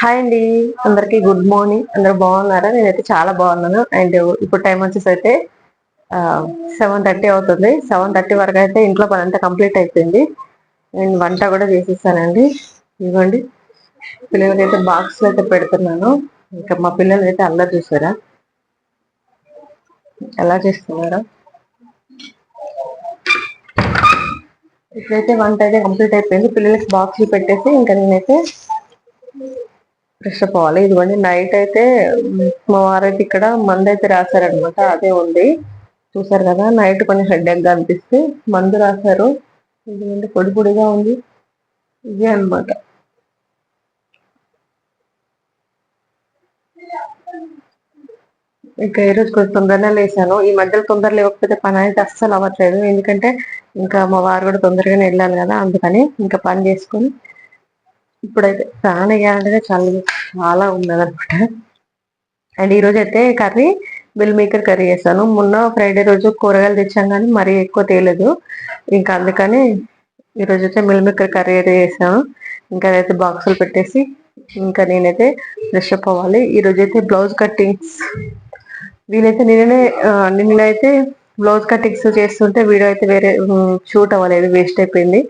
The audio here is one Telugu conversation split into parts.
హాయ్ అండి. అందరికి గుడ్ మార్నింగ్. అందరు బాగున్నారా? నేనైతే చాలా బాగున్నాను. అండ్ ఇప్పుడు టైం వచ్చేసి అయితే సెవెన్ థర్టీ అవుతుంది. సెవెన్ థర్టీ వరకు అయితే ఇంట్లో పని అంతా కంప్లీట్ అయిపోయింది. నేను వంట కూడా చేసేసానండి. ఇవ్వండి. పిల్లలకి అయితే బాక్స్లో అయితే పెడుతున్నాను. ఇంకా మా పిల్లలు అయితే అల్లరి చూసారా ఎలా చేస్తున్నారా? ఇప్పుడైతే వంట అయితే కంప్లీట్ అయిపోయింది. పిల్లలకి బాక్స్లు పెట్టేసి ఇంకా నేనైతే ఫ్రెష్ అప్ అవ్వాలి. ఇదిగోండి నైట్ అయితే మా వారైతే ఇక్కడ మందు అయితే రాశారనమాట అదే ఉంది. చూసారు కదా నైట్ కొంచెం హెడ్ అనిపిస్తే మందు రాశారు ఇదిగోండి పొడి పొడిగా ఉంది. ఇదే అనమాట ఇంకా ఈ రోజు కొంచెం తొందరనే లేసాను. ఈ మధ్యలో తొందర లేకపోతే పని అయితే అస్సలు అవ్వట్లేదు. ఎందుకంటే ఇంకా మా వారు కూడా తొందరగానే వెళ్ళాలి కదా అందుకని ఇంకా పని చేసుకొని ఇప్పుడైతే ఫ్యాన్ వేయాలంటే చాలా చాలా ఉన్నదనమాట అండ్ ఈరోజు అయితే కర్రీ బిల్ మేకర్ కర్రీ చేస్తాను మొన్న ఫ్రైడే రోజు కూరగాయలు తెచ్చాం కానీ మరీ ఎక్కువ తేలేదు. ఇంకా అందుకని ఈ రోజు అయితే మిల్ మేకర్ కర్రీ అయితే చేసాను ఇంకా అదైతే బాక్సులు పెట్టేసి ఇంకా నేనైతే ఫ్రెష్ అప్ అవ్వాలి. ఈ అయితే బ్లౌజ్ కట్టింగ్స్. వీలైతే నిన్ననే నిన్నైతే బ్లౌజ్ కటింగ్స్ చేస్తుంటే వీడియో అయితే వేరే షూట్ అవ్వలేదు వేస్ట్ అయిపోయింది.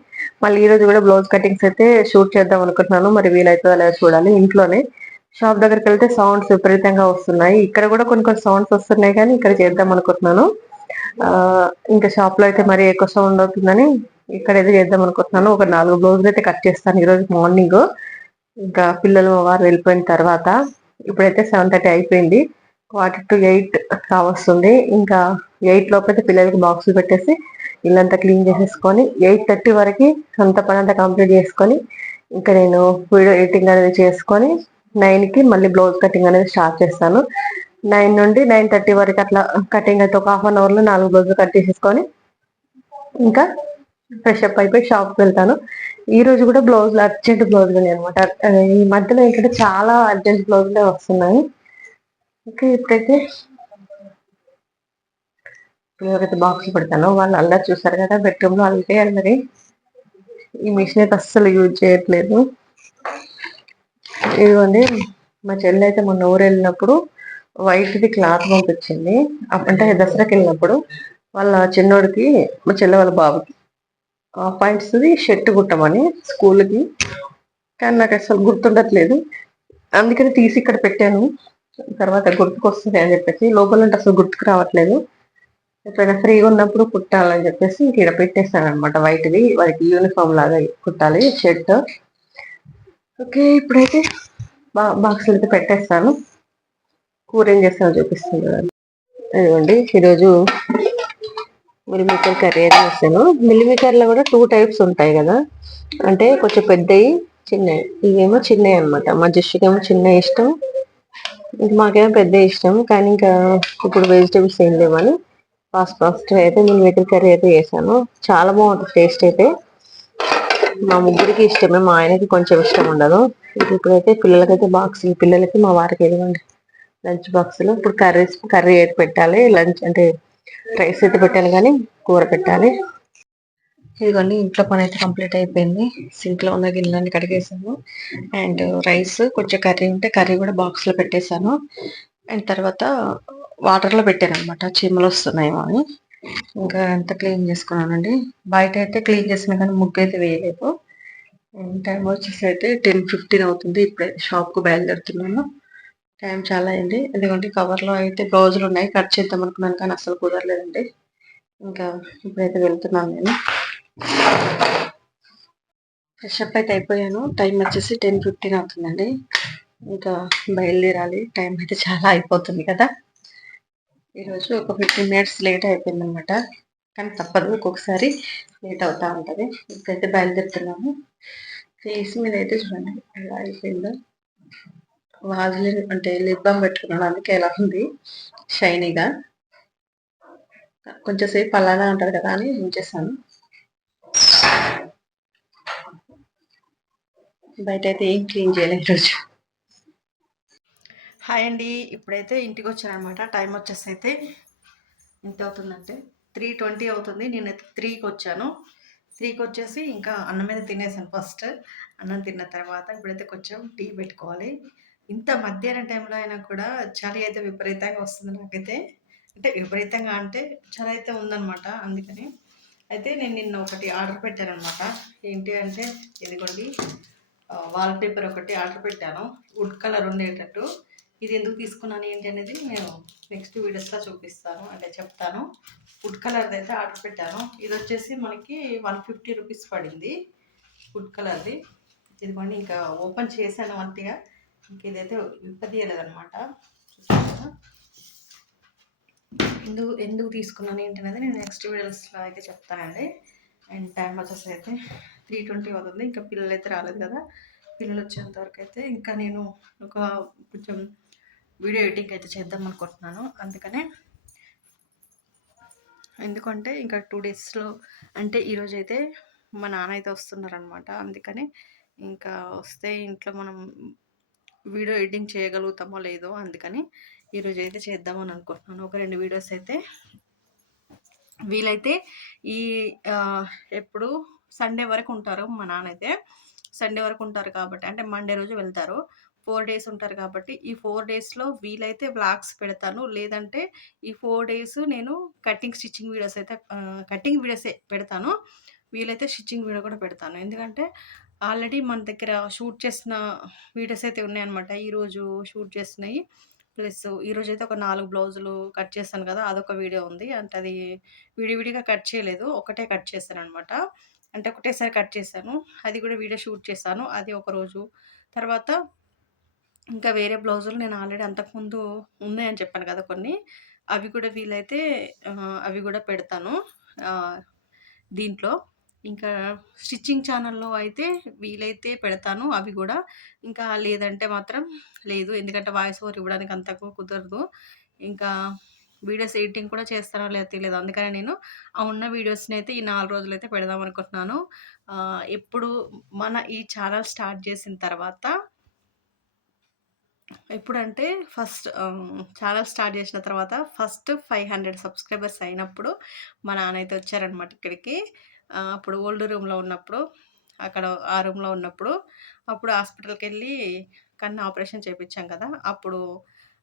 మళ్ళీ ఈరోజు కూడా బ్లౌజ్ కటింగ్స్ అయితే షూట్ చేద్దాం అనుకుంటున్నాను. మరి వీలైతే అలా చూడాలి ఇంట్లోనే. షాప్ దగ్గరికి వెళ్తే సౌండ్స్ విపరీతంగా వస్తున్నాయి. ఇక్కడ కూడా కొన్ని కొన్ని సౌండ్స్ వస్తున్నాయి కానీ ఇక్కడ చేద్దాం అనుకుంటున్నాను. ఇంకా షాప్లో అయితే మరి ఎక్కువ సౌండ్ అవుతుందని ఇక్కడ అయితే చేద్దాం అనుకుంటున్నాను. ఒక నాలుగు బ్లౌజులు అయితే కట్ చేస్తాను ఈరోజు మార్నింగ్. ఇంకా పిల్లలు వారు వెళ్ళిపోయిన తర్వాత ఇప్పుడైతే సెవెన్ థర్టీ అయిపోయింది. క్వార్టర్ టు ఎయిట్ కావస్తుంది. ఇంకా ఎయిట్ లోపైతే పిల్లలకి బాక్సులు పెట్టేసి ఇల్లంతా క్లీన్ చేసేసుకొని ఎయిట్ థర్టీ వరకు అంత పని అంతా కంప్లీట్ చేసుకొని ఇంకా నేను వీడియో ఎడిటింగ్ అనేది చేసుకొని నైన్కి మళ్ళీ బ్లౌజ్ కటింగ్ అనేది స్టార్ట్ చేస్తాను. నైన్ నుండి నైన్ థర్టీ వరకు అట్లా కటింగ్ అయితే ఒక హాఫ్ అన్ అవర్లో నాలుగు బ్లౌజులు కట్ చేసేసుకొని ఇంకా ఫ్రెష్ అప్ అయిపోయి షాప్కి వెళ్తాను. ఈ రోజు కూడా బ్లౌజులు అర్జెంట్ బ్లౌజులు అనమాట ఈ మధ్యలో ఏంటంటే చాలా అర్జెంట్ బ్లౌజులే వస్తున్నాయి. ఓకే ఇప్పుడైతే పిల్లలకైతే బాక్స్ పెడతాను వాళ్ళు అల్లరి చూసారు కదా బెడ్రూమ్లో అల్లరి ఈ మిషన్ అయితే అస్సలు యూజ్ చేయట్లేదు. ఇదిగోండి మా చెల్లి అయితే మొన్న ఊరు వెళ్ళినప్పుడు వైట్ది క్లాత్ పంపించింది. అంటే దసరాకి వెళ్ళినప్పుడు వాళ్ళ చిన్నోడికి మా చెల్లె వాళ్ళ బాబుకి. పాయింట్స్ది షర్ట్ కుట్టమని స్కూల్కి కానీ నాకు అసలు గుర్తుండట్లేదు. అందుకని తీసి ఇక్కడ పెట్టాను. తర్వాత గుర్తుకొస్తుంది అని చెప్పేసి లోపల అంటే అసలు గుర్తుకు రావట్లేదు. ఎప్పుడైనా ఫ్రీగా ఉన్నప్పుడు కుట్టాలని చెప్పేసి ఇక్కడ పెట్టేస్తాను అనమాట వైట్ది వారికి యూనిఫామ్ లాగా కుట్టాలి షర్ట్. ఓకే ఇప్పుడైతే బా బాక్సులు అయితే పెట్టేస్తాను. కూర ఏం చేస్తానో చూపిస్తాను ఇదిగోండి ఈరోజు మిల్లిమీకర్ కర్రీ అయితే చేస్తాను మిల్లిమీకర్లో కూడా టూ టైప్స్ ఉంటాయి కదా. అంటే కొంచెం పెద్దవి చిన్నవి. ఇవేమో చిన్నవి అనమాట మా జిస్టుకేమో చిన్న ఇష్టం. మాకేమో పెద్ద ఇష్టం కానీ ఇంకా ఇప్పుడు వెజిటేబుల్స్ ఏం లేవని ఫాస్ట్ ఫాస్ట్ అయితే నేను వెటర్ కర్రీ అయితే చేశాను. చాలా బాగుంటుంది టేస్ట్ అయితే. మా ముగ్గురికి ఇష్టమే మా ఆయనకి కొంచెం ఇష్టం ఉండదు. ఇప్పుడైతే పిల్లలకైతే బాక్స్ పిల్లలకి మా వారికి ఇవ్వండి. లంచ్ బాక్స్లో. ఇప్పుడు కర్రీస్ కర్రీ అయితే పెట్టాలి. లంచ్ అంటే రైస్ అయితే పెట్టాలి కానీ కూర పెట్టాలి. ఇదిగోండి ఇంట్లో పని అయితే కంప్లీట్ అయిపోయింది. సింక్లో ఉన్న గిన్నెలన్నీ కడిగేసాను అండ్ రైస్ కొంచెం కర్రీ ఉంటే కర్రీ కూడా బాక్స్లో పెట్టేశాను. అండ్ తర్వాత వాటర్లో పెట్టాను అనమాట చీమలు వస్తున్నాయేమో అని. ఇంకా అంతా క్లీన్ చేసుకున్నానండి. బయట అయితే క్లీన్ చేసిన కానీ ముగ్గు అయితే వేయలేదు. టైం వచ్చేసి అయితే టెన్ ఫిఫ్టీన్ అవుతుంది. ఇప్పుడే షాప్కు బయలుదేరుతున్నాను. టైం చాలా అయింది. ఎందుకంటే కవర్లో అయితే బ్లౌజులు ఉన్నాయి. కట్ చేద్దాం అనుకున్నాను కానీ అసలు కుదరలేదండి. ఇంకా ఇప్పుడైతే వెళ్తున్నాను నేను. ఫ్రెష్అప్ అయితే అయిపోయాను. టైం వచ్చేసి టెన్ ఫిఫ్టీన్ అవుతుందండి. ఇంకా బయలుదేరాలి. టైం అయితే చాలా అయిపోతుంది కదా. ఈరోజు ఒక ఫిఫ్టీన్ మినిట్స్ లేట్ అయిపోయింది అనమాట కానీ తప్పదు ఒక్కొక్కసారి లేట్ అవుతూ ఉంటుంది. ఇప్పుడైతే బయలుదేరుతున్నాము. ఫేస్ మీద అయితే చూడండి ఎలా అయిపోయిందో. వాజిలిన్ అంటే లిప్ బామ్ ఎలా ఉంది? షైనీగా కొంచెంసేపు అలానే ఉంటుంది కదా అని ఉంచేసాను. బయట అయితే ఏం క్లీన్ చేయలేదు ఈరోజు హాయ్ అండి. ఇప్పుడైతే ఇంటికి వచ్చాను అనమాట టైం వచ్చేసి అయితే ఎంత అవుతుందంటే త్రీ ట్వంటీ అవుతుంది. నేనైతే త్రీకి వచ్చాను త్రీకి వచ్చేసి ఇంకా అన్నం మీద తినేసాను ఫస్ట్. అన్నం తిన్న తర్వాత ఇప్పుడైతే కొంచెం టీ పెట్టుకోవాలి. ఇంత మధ్యాహ్నం టైంలో అయినా కూడా చలి అయితే విపరీతంగా వస్తుంది నాకైతే. అంటే విపరీతంగా అంటే చలి అయితే ఉందన్నమాట అందుకని అయితే నేను నిన్న ఒకటి ఆర్డర్ పెట్టాను అనమాట ఏంటి అంటే ఇదిగోండి. వాల్ పేపర్ ఒకటి ఆర్డర్ పెట్టాను. వుడ్ కలర్ ఉండేటట్టు. ఇది ఎందుకు తీసుకున్నాను ఏంటి అనేది నేను నెక్స్ట్ వీడియోస్లో చూపిస్తాను అంటే చెప్తాను. వుడ్ కలర్ది అయితే ఆర్డర్ పెట్టాను. ఇది వచ్చేసి మనకి వన్ ఫిఫ్టీ రూపీస్ పడింది వుడ్ కలర్ది. ఇదిగోండి ఇంకా ఓపెన్ చేశాను అంతగా. ఇంక ఇదైతే విప్పదీయలేదనమాట చూసాను ఎందుకు ఎందుకు తీసుకున్నాను ఏంటనేది నేను నెక్స్ట్ వీడియోస్లో అయితే చెప్తానండి. అండ్ టైం వచ్చేసి అయితే త్రీ ట్వంటీ అవుతుంది. ఇంకా పిల్లలు అయితే రాలేదు కదా. పిల్లలు వచ్చేంత వరకు అయితే ఇంకా నేను ఒక కొంచెం వీడియో ఎడిటింగ్ అయితే చేద్దాం అనుకుంటున్నాను. అందుకనే ఎందుకంటే ఇంకా టూ డేస్లో అంటే ఈరోజు అయితే మా నాన్న అయితే వస్తున్నారనమాట అందుకని ఇంకా వస్తే ఇంట్లో మనం వీడియో ఎడిటింగ్ చేయగలుగుతామో లేదో అందుకని ఈరోజు అయితే చేద్దామని అనుకుంటున్నాను. ఒక రెండు వీడియోస్ అయితే వీలైతే ఈ ఎప్పుడు సండే వరకు ఉంటారు మా నాన్న అయితే సండే వరకు ఉంటారు కాబట్టి అంటే మండే రోజు వెళ్తారు. ఫోర్ డేస్ ఉంటారు కాబట్టి ఈ ఫోర్ డేస్లో వీలైతే బ్లాగ్స్ పెడతాను. లేదంటే ఈ ఫోర్ డేస్ నేను కటింగ్ స్టిచ్చింగ్ వీడియోస్ అయితే కటింగ్ వీడియోసే పెడతాను. వీలైతే స్టిచ్చింగ్ వీడియో కూడా పెడతాను. ఎందుకంటే ఆల్రెడీ మన దగ్గర షూట్ చేసిన వీడియోస్ అయితే ఉన్నాయన్నమాట. ఈరోజు షూట్ చేసినవి. ప్లస్ ఈరోజు అయితే ఒక నాలుగు బ్లౌజులు కట్ చేస్తాను కదా అదొక వీడియో ఉంది. అంటే అది విడివిడిగా కట్ చేయలేదు ఒకటే కట్ చేశాను అనమాట అంటే ఒకటేసారి కట్ చేశాను అది కూడా వీడియో షూట్ చేశాను అది ఒక రోజు. తర్వాత ఇంకా వేరే బ్లౌజులు నేను ఆల్రెడీ అంతకుముందు ఉన్నాయని చెప్పాను కదా కొన్ని అవి కూడా వీలైతే అవి కూడా పెడతాను దీంట్లో. ఇంకా స్టిచ్చింగ్ ఛానల్లో అయితే వీలైతే పెడతాను అవి కూడా. ఇంకా లేదంటే మాత్రం లేదు. ఎందుకంటే వాయిస్ ఓవర్ ఇవ్వడానికి అంతకు కుదరదు. ఇంకా వీడియోస్ ఎడిటింగ్ కూడా చేస్తానో లేదో తెలియదు. అందుకనే నేను ఆ ఉన్న వీడియోస్ని అయితే ఈ నాలుగు రోజులు అయితే పెడదాం అనుకుంటున్నాను. ఎప్పుడు మన ఈ ఛానల్ స్టార్ట్ చేసిన తర్వాత ఎప్పుడంటే ఫస్ట్ ఛానల్ స్టార్ట్ చేసిన తర్వాత ఫస్ట్ ఫైవ్ హండ్రెడ్ సబ్స్క్రైబర్స్ అయినప్పుడు మా నాన్న అయితే వచ్చారనమాట ఇక్కడికి. అప్పుడు ఓల్డ్ రూమ్లో ఉన్నప్పుడు అక్కడ ఆ రూమ్లో ఉన్నప్పుడు అప్పుడు హాస్పిటల్కి వెళ్ళి కన్ను ఆపరేషన్ చేయించాం కదా అప్పుడు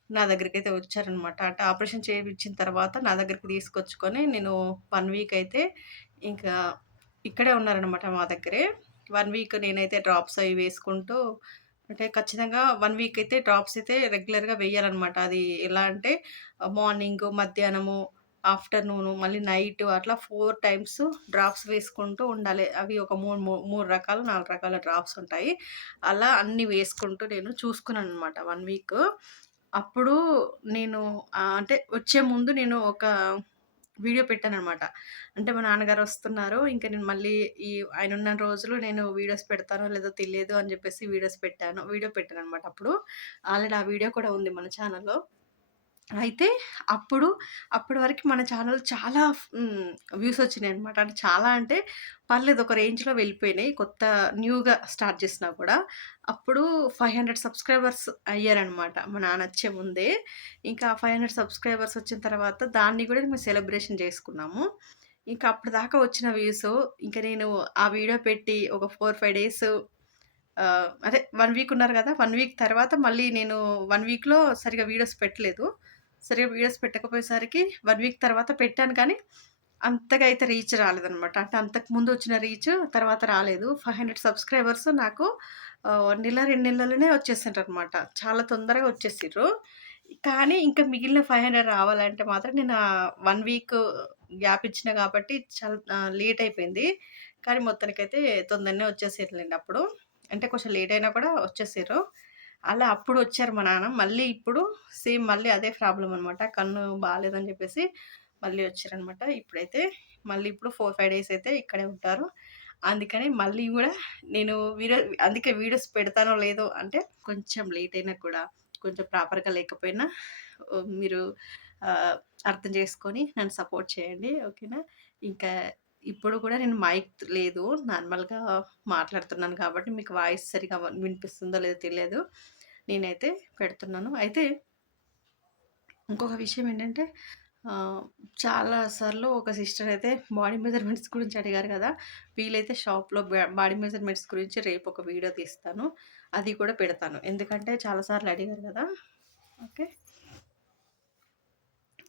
నా దగ్గరికి అయితే వచ్చారనమాట. అంటే ఆపరేషన్ చేయించిన తర్వాత నా దగ్గరికి తీసుకొచ్చుకొని నేను వన్ వీక్ అయితే ఇంకా ఇక్కడే ఉన్నారనమాట మా దగ్గరే. వన్ వీక్ నేనైతే డ్రాప్స్ అవి వేసుకుంటూ అంటే ఖచ్చితంగా వన్ వీక్ అయితే డ్రాప్స్ అయితే రెగ్యులర్గా వేయాలన్నమాట అది ఎలా అంటే మార్నింగ్ మధ్యాహ్నము ఆఫ్టర్నూను మళ్ళీ నైట్ అట్లా ఫోర్ టైమ్స్ డ్రాప్స్ వేసుకుంటూ ఉండాలి. అవి ఒక మూడు మూడు రకాలు నాలుగు రకాల డ్రాప్స్ ఉంటాయి. అలా అన్నీ వేసుకుంటూ నేను చూసుకున్నాను అనమాట వన్ వీక్. అప్పుడు నేను అంటే వచ్చే ముందు నేను ఒక వీడియో పెట్టాను అనమాట అంటే మా నాన్నగారు వస్తున్నారు ఇంకా నేను మళ్ళీ ఈ ఆయన ఉన్న రోజులు నేను వీడియోస్ పెడతానో లేదో తెలియదు అని చెప్పేసి వీడియోస్ పెట్టాను వీడియో పెట్టాను అనమాట అప్పుడు. ఆల్రెడీ ఆ వీడియో కూడా ఉంది మన ఛానల్లో. అయితే అప్పుడు అప్పటి వరకు మన ఛానల్ చాలా వ్యూస్ వచ్చినాయి అనమాట అంటే చాలా అంటే పర్లేదు ఒక రేంజ్లో వెళ్ళిపోయినాయి. కొత్త న్యూగా స్టార్ట్ చేసినా కూడా. అప్పుడు ఫైవ్ హండ్రెడ్ సబ్స్క్రైబర్స్ అయ్యారనమాట మా నాన్న వచ్చే ముందే. ఇంకా ఫైవ్ హండ్రెడ్ సబ్స్క్రైబర్స్ వచ్చిన తర్వాత దాన్ని కూడా మేము సెలబ్రేషన్ చేసుకున్నాము. ఇంకా అప్పటిదాకా వచ్చిన వ్యూస్ ఇంకా నేను ఆ వీడియో పెట్టి ఒక ఫోర్ ఫైవ్ డేస్ అదే వన్ వీక్ ఉన్నారు కదా వన్ వీక్ తర్వాత మళ్ళీ నేను వన్ వీక్లో సరిగా వీడియోస్ పెట్టలేదు. సరిగా వీడియోస్ పెట్టకపోయేసరికి వన్ వీక్ తర్వాత పెట్టాను కానీ అంతగా అయితే రీచ్ రాలేదనమాట అంటే అంతకు ముందు వచ్చిన రీచ్ తర్వాత రాలేదు. ఫైవ్ హండ్రెడ్ సబ్స్క్రైబర్స్ నాకు నెల రెండు నెలలనే వచ్చేసిండ్రు అనమాట చాలా తొందరగా వచ్చేసారు కానీ ఇంకా మిగిలిన ఫైవ్ హండ్రెడ్ రావాలంటే మాత్రం నేను వన్ వీక్ గ్యాప్ ఇచ్చిన కాబట్టి చాలా లేట్ అయిపోయింది. కానీ మొత్తానికైతే తొందరనే వచ్చేసిర్లేండి అప్పుడు. అంటే కొంచెం లేట్ అయినా కూడా వచ్చేసారు అలా అప్పుడు వచ్చారు మా నాన్న. మళ్ళీ ఇప్పుడు సేమ్ మళ్ళీ అదే ప్రాబ్లం అనమాట కన్ను బాగాలేదని చెప్పేసి మళ్ళీ వచ్చారనమాట ఇప్పుడైతే మళ్ళీ ఇప్పుడు ఫోర్ ఫైవ్ డేస్ అయితే ఇక్కడే ఉంటారు. అందుకని మళ్ళీ కూడా నేను వీడియో అందుకే వీడియోస్ పెడతానో లేదో అంటే కొంచెం లేట్ అయినా కూడా కొంచెం ప్రాపర్గా లేకపోయినా మీరు అర్థం చేసుకొని నన్ను సపోర్ట్ చేయండి. ఓకేనా? ఇంకా ఇప్పుడు కూడా నేను మైక్ లేదు. నార్మల్గా మాట్లాడుతున్నాను కాబట్టి మీకు వాయిస్ సరిగా వినిపిస్తుందో లేదో తెలియదు. నేనైతే పెడుతున్నాను అయితే ఇంకొక విషయం ఏంటంటే చాలా సార్లు ఒక సిస్టర్ అయితే బాడీ మెజర్మెంట్స్ గురించి అడిగారు కదా! వీలైతే షాప్‌లో బాడీ మెజర్మెంట్స్ గురించి రేపు ఒక వీడియో తీస్తాను. అది కూడా పెడతాను. ఎందుకంటే చాలా సార్లు అడిగారు కదా! ఓకే.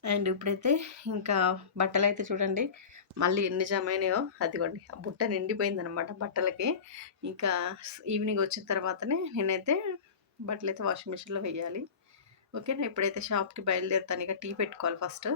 అండ్ ఇప్పుడైతే ఇంకా బట్టలు అయితే చూడండి మళ్ళీ ఎన్ని జమైనాయో అదిగోండి. ఆ బుట్ట నిండిపోయిందనమాట బట్టలకి. ఇంకా ఈవినింగ్ వచ్చిన తర్వాతనే నేనైతే బట్టలు అయితే వాషింగ్ మిషన్‌లో వెయ్యాలి. ఓకేనా. ఇప్పుడైతే షాప్‌కి బయలుదేరుతాను. ఇక టీ పెట్టుకోవాలి ఫస్ట్.